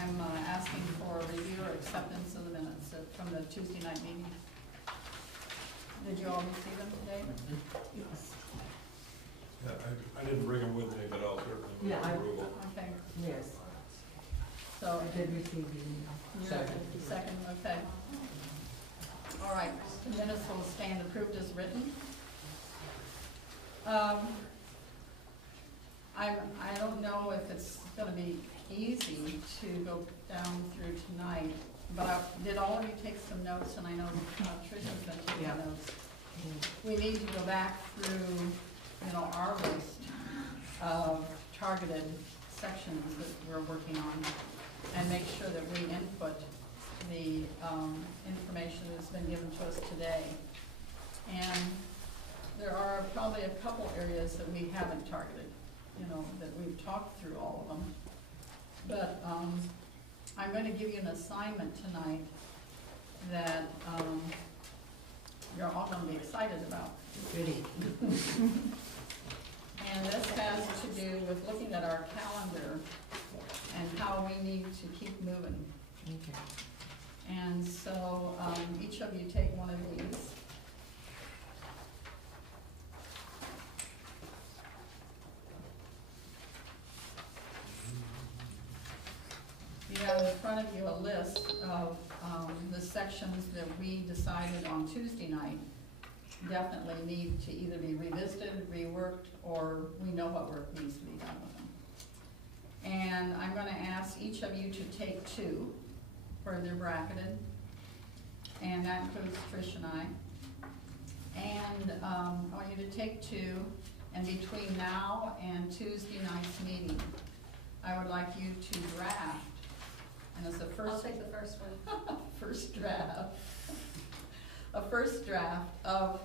I'm asking for review or acceptance of the minutes from the Tuesday night meeting. Did you all receive them today? Yes. Yeah, I didn't bring them with me, but I'll certainly move approval. Okay, Yes, so I did receive the email. second, okay. All right, the minutes will stand approved as written. I don't know if it's gonna be easy to go down through tonight, but did all of you take some notes? And I know Tricia's been taking Yeah. notes. We need to go back through, you know, our list of targeted sections that we're working on and make sure that we input the information that's been given to us today. And there are probably a couple areas that we haven't targeted, you know, that we've talked through all of them. But I'm going to give you an assignment tonight that you're all going to be excited about. Goody. And this has to do with looking at our calendar and how we need to keep moving. Okay. And so each of you take one of these. You have in front of you a list of the sections that we decided on Tuesday night definitely need to either be revisited, reworked, or we know what work needs to be done with them. And I'm going to ask each of you to take two, further bracketed, and that includes Trish and I. And I want you to take two, and between now and Tuesday night's meeting, I would like you to draft, and as a first... I'll take the first one. first draft. A first draft of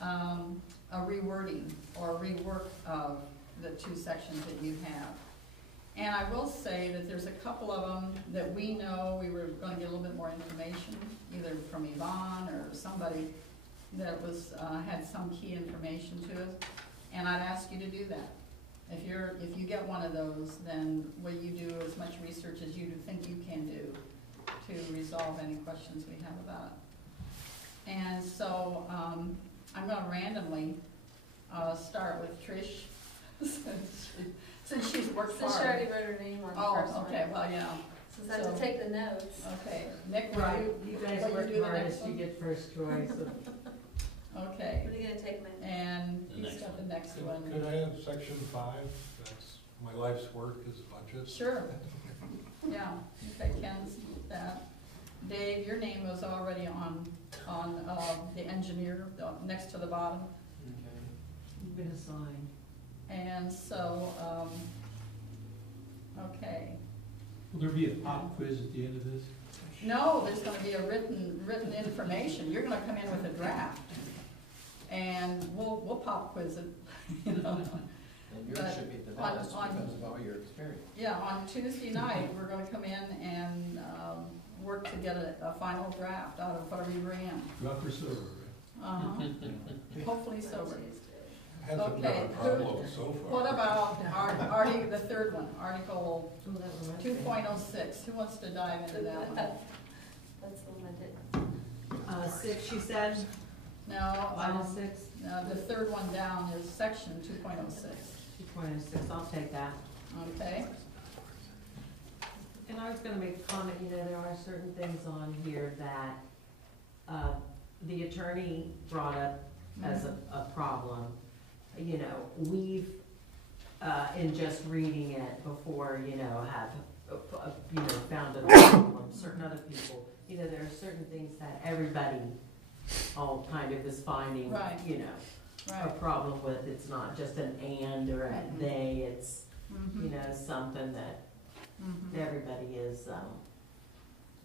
a rewording or a rework of the two sections that you have. And I will say that there's a couple of them that we know we were going to get a little bit more information, either from Yvonne or somebody that was had some key information to it. And I'd ask you to do that. If you get one of those, then what you do as much research as you think you can do to resolve any questions we have about it. And so I'm going to randomly start with Trish since she's worked Since she hard. already wrote her name on the first one. Okay, well, yeah. Since I have to take the notes. Okay, Nick, Right, you guys will work do the hardest, next you one? get first choice. Okay, What are you gonna take my? and The you next got the next one. Could I have section 5? That's my life's work is budget. Sure. Yeah, okay, Ken's that. Dave, your name was already on the engineer, next to the bottom. You've been assigned. And so, okay. Will there be a pop quiz at the end of this? No, there's gonna be a written information. You're gonna come in with a draft. And we'll pop quiz it, you know. And yours But should be the on- best on- because of all your experience. Yeah, on Tuesday night, we're gonna come in and work to get a final draft out of whatever you bring in. Rough or sober, right? Hopefully sober. Hasn't been Okay, a problem so far. What about the third one, Article 2.06? Who wants to dive into that one? That's the one I did. 6, you said? No, Final 6? the third one down is Section 2.06. 2.06, I'll take that. Okay? And I was gonna make a comment, you know, there are certain things on here that the attorney brought up as a problem. You know, we've, in just reading it before, you know, have, you know, found a problem. Certain other people, you know, there are certain things that everybody all kind of is finding, Right. you know, a Right. problem with. It's not just an and or a they, it's, Mhm. you know, something that Mhm. everybody is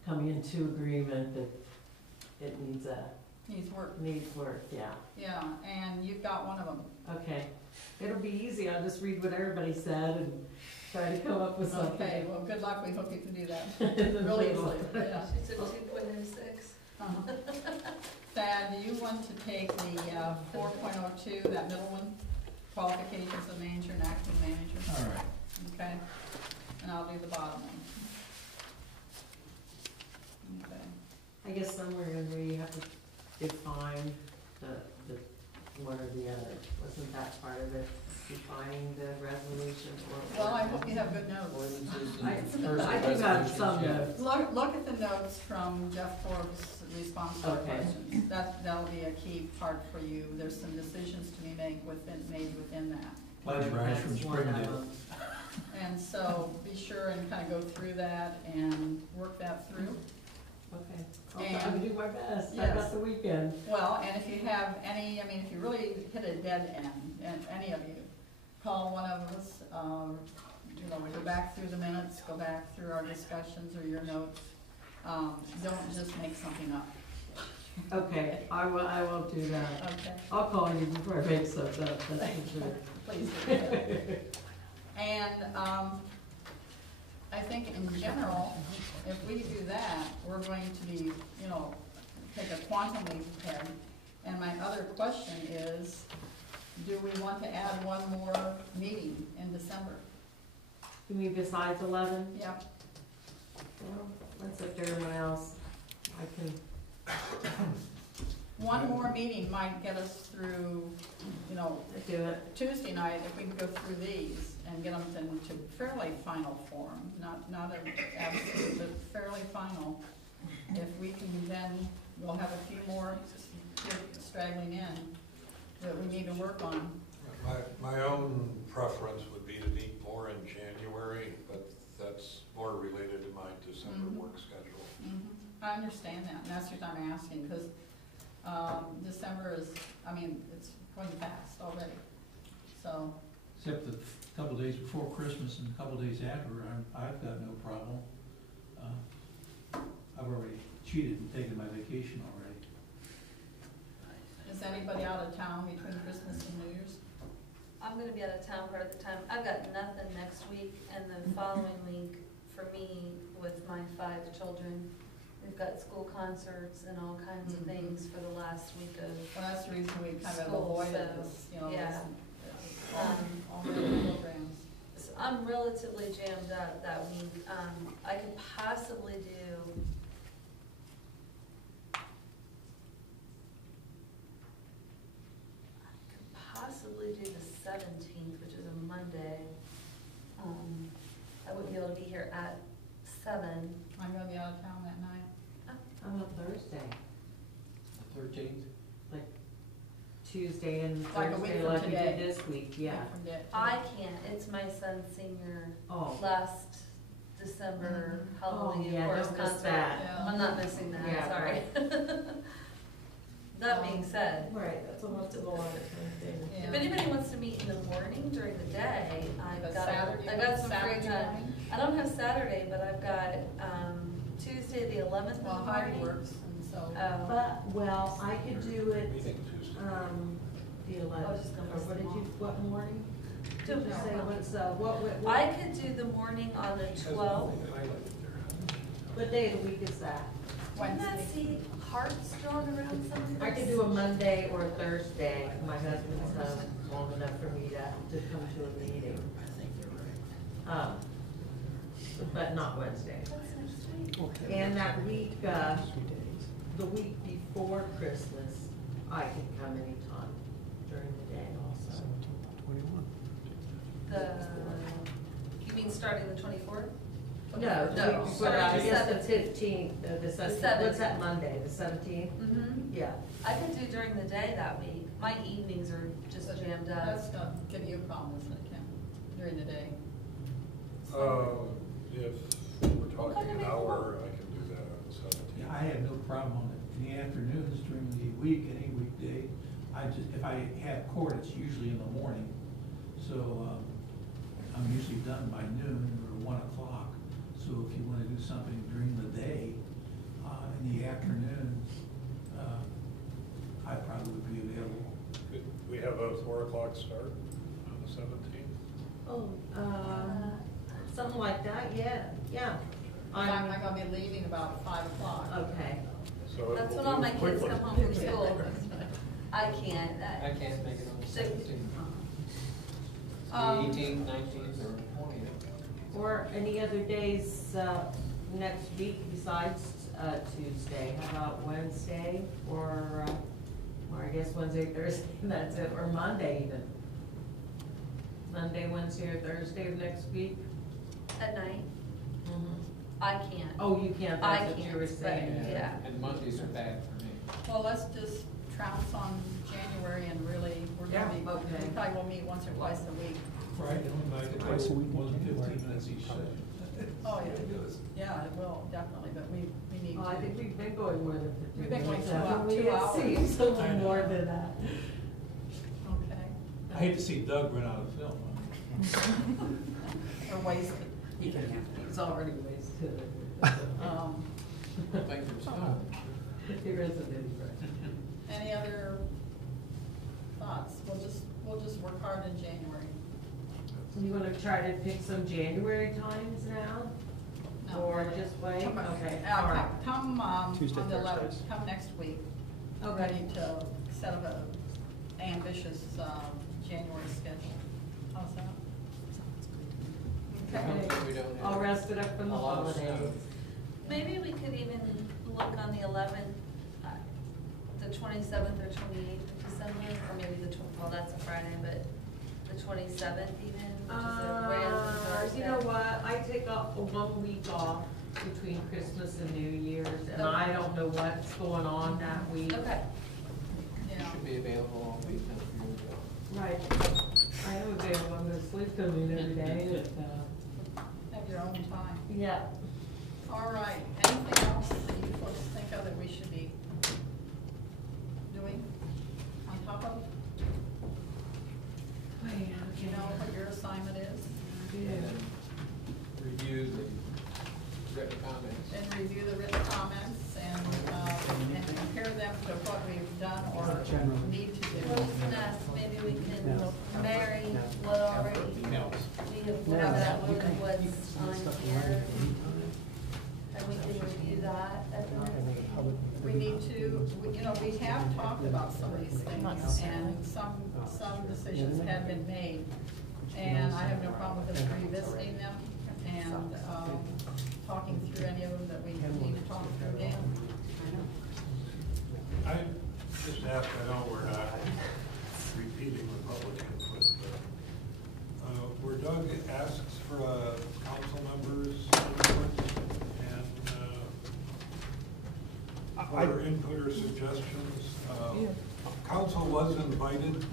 coming into agreement that it needs Needs work. yeah. Yeah, and you've got one of them. Okay, it'll be easy, I'll just read what everybody said and try to come up with something. Okay, well, good luck. We hope you can do that In the really middle. easily. Yeah. She said 2.06. Uh-huh. Thad, do you want to take the 4.02, that middle one? Qualifications of manager and acting manager? All right. Okay, and I'll do the bottom one. I guess somewhere in there you have to define the one or the other. Wasn't that part of it, defining the resolution or? Well, I hope you have good notes. Ordinances I and first I do have resolutions, some yeah. notes. Look at the notes from Jeff Forbes' response to our Okay. questions. That'll be a key part for you. There's some decisions to be made within that. Pledge rise from That's one of Springdale. them. And so be sure and kind of go through that and work that through. Okay, And- I'll do my best. I've Yes. got the weekend. Well, and if you have any, I mean, if you really hit a dead end, and any of you, call one of us, you know, we go back through the minutes, go back through our discussions or your notes. Don't just make something up. Okay, I will do that. Okay, I'll call you before I make stuff up, that's for sure. please do. And, I think in general, if we do that, we're going to be, you know, take a quantum leap ahead. And my other question is, do we want to add one more meeting in December? You mean besides 11? Yep. Well, let's look at everyone else. I can One more meeting might get us through, you know, do it. Tuesday night, if we can go through these and get them into fairly final form, not an absolute, but fairly final. If we can then, we'll have a few more straggling in that we need to work on. My own preference would be to meet more in January, but that's more related to my December Mhm. work schedule. I understand that, and that's what I'm asking, because December is, I mean, it's going fast already, so. Except the couple days before Christmas and a couple days after, I've got no problem. I've already cheated and taken my vacation already. Is anybody out of town between Christmas and New Year's? I'm gonna be out of town part of the time. I've got nothing next week, and the following week, for me, with my 5 children, we've got school concerts and all kinds of Mhm. things for the last week of, Well, that's the reason we kind of School, avoided so, this, you know, yeah. all the programs. so I'm relatively jammed up that week. I could possibly do, the 17th, which is a Monday. I wouldn't be able to be here at 7. I'm gonna be out of town that night. I'm on Thursday, 13th? Tuesday and Like a week Thursday from like we did today. this week, yeah. From that- I can't, it's my son's senior Oh, last December Halloween yeah, chorus don't miss concert. that. Yeah. I'm not missing that, Yeah, sorry. That being said, right, that's almost a long thing. Yeah. if anybody wants to meet in the morning during the day, But I've got some free Saturday time. morning? I don't have Saturday, but I've got, Tuesday the 11th in the Well, Heidi morning. works, and so. Oh, But, well, I could do it, Meeting Tuesday. the I was 11th, just gonna or miss what did them you, all. what morning? Don't Did you say, know. what's, what, I could do the morning on the 12th. what day of the week is that? Can I Wednesday. see hearts drawn around something? I could do a Monday or a Thursday, my husband's home long enough for me to come to a meeting. But not Wednesday. That's next week. And that week, the week before Christmas, I can come anytime during the day also. You mean starting the 24th? No, No, but sorry, I the guess the 17th. 15th, the 17th, 7th. what's that Monday, the 17th? Mm-hmm. Yeah. I could do during the day that week. My evenings are just jammed up. That's not give you a problem, isn't it, Kim, during the day? If we're talking an hour, I can do that on the 17th. Yeah, I have no problem on it. In the afternoons during the week, any weekday, if I have court, it's usually in the morning. So, I'm usually done by noon or 1 o'clock. So if you wanna do something during the day, in the afternoon, I probably would be available. Could we have a 4 o'clock start on the 17th? Oh, something like that, yeah. I'm gonna be leaving about 5 o'clock. Okay. So it That's will when all move my kids quickly. come home from school. I can't. I can't make it on the So- 17th. Um, 18th, 19th, or 20th. Or any other days, next week besides, Tuesday. How about Wednesday or I guess Wednesday, Thursday, that's it, or Monday even? Monday, Wednesday, or Thursday of next week? At night, I can't. Oh, you can't, I that's what you can't, were but- saying. Yeah. And Mondays are bad for me. Well, let's just trounce on January and really, we're gonna be, Yeah, okay. we probably will meet once or twice a week. Right, it only might Twice a week in more than January. 15 minutes each session. Oh, yeah, it will, definitely, but we need Oh, I think to. we've been going more than 15 We've been going minutes, two haven't we? two hours. It seems a I little know. more than that. Okay. I hate to see Doug run out of film. Or wasted. It's already wasted. Thank you, so. There isn't any pressure. Any other thoughts? We'll just work hard in January. You wanna try to pick some January times now? No. Or just wait? Come, Okay, uh, all right. come, Tuesday, on the 11th, Thursdays. come next week, Okay. ready to set up a ambitious, January schedule. How's that? Okay. We don't have I'll rest it up from the a lot of holidays. snow. Maybe we could even look on the 11th, the 27th or 28th of December, or maybe well, that's a Friday, but the 27th even, which is a random Thursday. You know what, I take a 1 week off between Christmas and New Year's, and I don't know what's going on that week. Okay, Yeah. Should be available all week then for you to go. Right, I am available, I'm gonna sleep till noon every day, Have your own time. yeah. All right, anything else that you folks think of that we should be doing on top of? Do you know what your assignment is? Review the written comments. And review the written comments and compare them to what we've done or need to well, I was do. gonna ask, maybe we can No. marry what already Emails. we have No, looked at you with can- what's you can send on stuff here, around anytime. and we can review that at the next. We need to, we have talked about some of these things and some decisions have been made. And I have no problem with us revisiting them and talking through any of them that we need to talk through, Dan. I just ask, I know we're not repeating the public input, but where Doug asks for council members' input and other input or suggestions, council was invited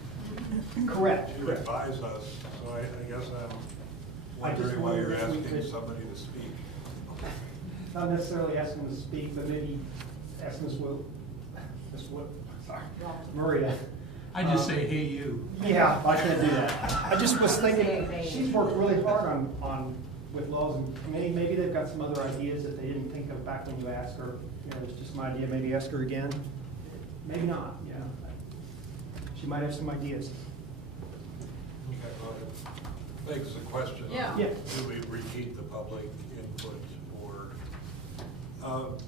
Correct, to correct. advise us, so I guess I'm I just wondering why you're wondered if we asking could- somebody to speak. Not necessarily asking them to speak, but maybe ask Ms. Maria. I just say, hey, you. Yeah, I can't do that. I just was thinking, she's worked really hard with laws and committee, maybe they've got some other ideas that they didn't think of back when you asked her. It's just my idea, maybe ask her again. Maybe not, yeah. She might have some ideas. Okay, well, it begs the question. Yeah. Yeah. Do we repeat the public input or?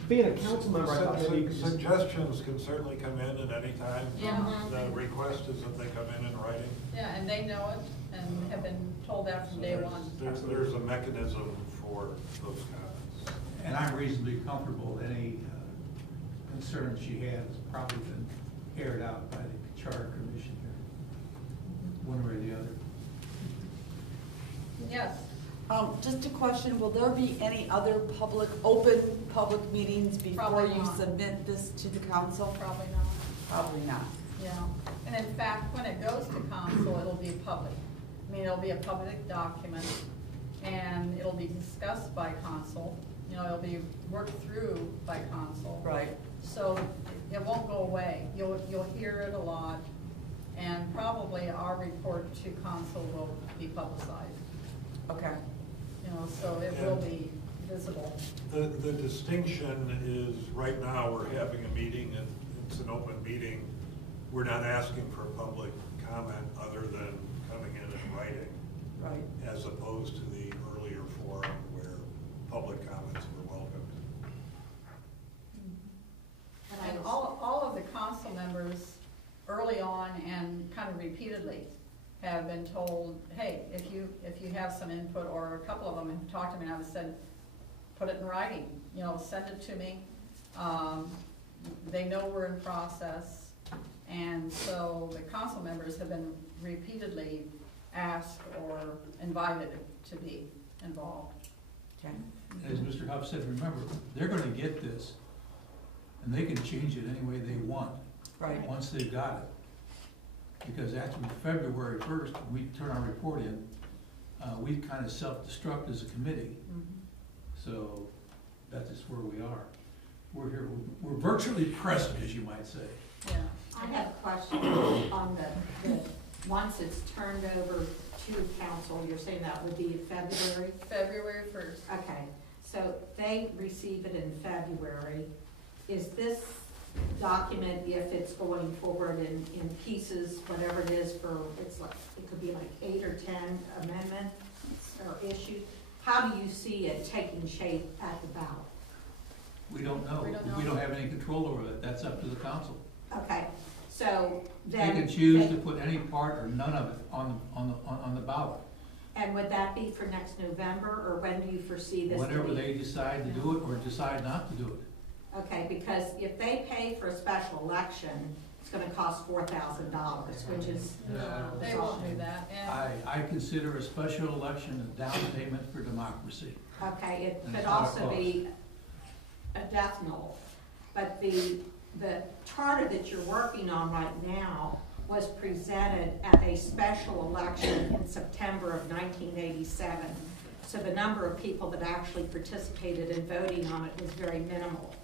Being a council member, I thought maybe you could just. Suggestions can certainly come in at any time. Yeah. The request is that they come in writing. Yeah, and they know it and have been told that from So day there's- one. There's a mechanism for those comments. And I'm reasonably comfortable any concerns she has probably been aired out by the charter commission here, one way or the other. Yes, Just a question, will there be any other open public meetings before Probably you not. submit this to the council? probably not. Probably not. Yeah, and in fact, when it goes to council, it'll be public. I mean, it'll be a public document, and it'll be discussed by council. It'll be worked through by council. Right. So it won't go away. You'll hear it a lot, and probably our report to council will be publicized. Okay. So it will be visible. The distinction is, right now, we're having a meeting and it's an open meeting. We're not asking for public comment other than coming in and writing, Right. as opposed to the earlier forum where public comments were welcomed. And all of the council members, early on and kind of repeatedly, have been told, hey, if you have some input, or a couple of them have talked to me and I've said, put it in writing, send it to me, They know we're in process, and so the council members have been repeatedly asked or invited to be involved. Okay. As Mr. Huff said, remember, they're gonna get this, and they can change it any way they want, Right. once they've got it. Because after February first, we turn our report in, we kind of self-destruct as a committee. So that's just where we are. We're here, we're virtually present, as you might say. Yeah. I have a question on the, once it's turned over to council, you're saying that would be in February? February 1st. Okay, so they receive it in February. Is this document, if it's going forward in pieces, whatever it is for, it's like, it could be like 8 or 10 amendments or issues, how do you see it taking shape at the ballot? We don't know. We don't know. We don't have any control over that. That's up to the council. Okay, so They then. can choose to put any part or none of it on the ballot. And would that be for next November, or when do you foresee this to be? Whenever they decide to do it or decide not to do it. Okay, because if they pay for a special election, it's gonna cost $4,000, which is. They won't do that, and I consider a special election a down payment for democracy. Okay, it And could it's not a also be a death knell, but the charter that you're working on right now was presented at a special election in September of 1987. So the number of people that actually participated in voting on it was very minimal.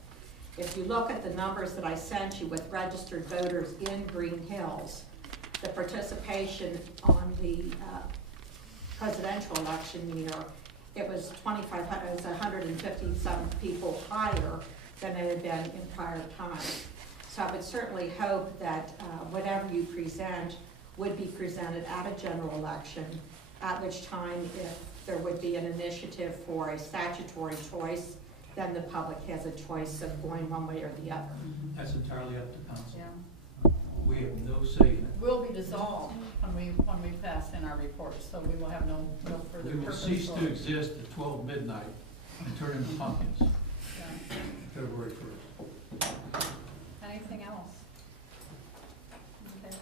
If you look at the numbers that I sent you with registered voters in Greenhills, the participation on the presidential election year, it was 2,500, it was 157 people higher than it had been in prior times. So I would certainly hope that whatever you present would be presented at a general election, at which time if there would be an initiative for a statutory choice, then the public has a choice of going one way or the other. That's entirely up to council. yeah. We have no say in it. Will be dissolved when we pass in our reports, so we will have no further We will purpose. cease to exist at 12 midnight and turn into pumpkins, Yeah. February 1st. Anything else? Okay.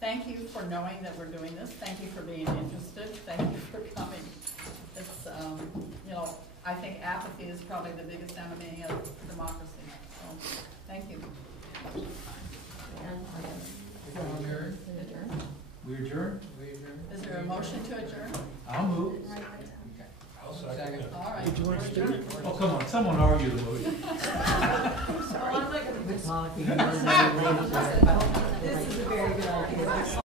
Thank you for knowing that we're doing this. Thank you for being interested. Thank you for coming. It's, you know, I think apathy is probably the biggest enemy of democracy. So, thank you. Adjourn. We adjourn? We adjourn? Is there a motion to adjourn? I'll move. I'll second it. All right. We're adjourned. Oh, come on, someone argue the motion. Talking. This is a very good idea.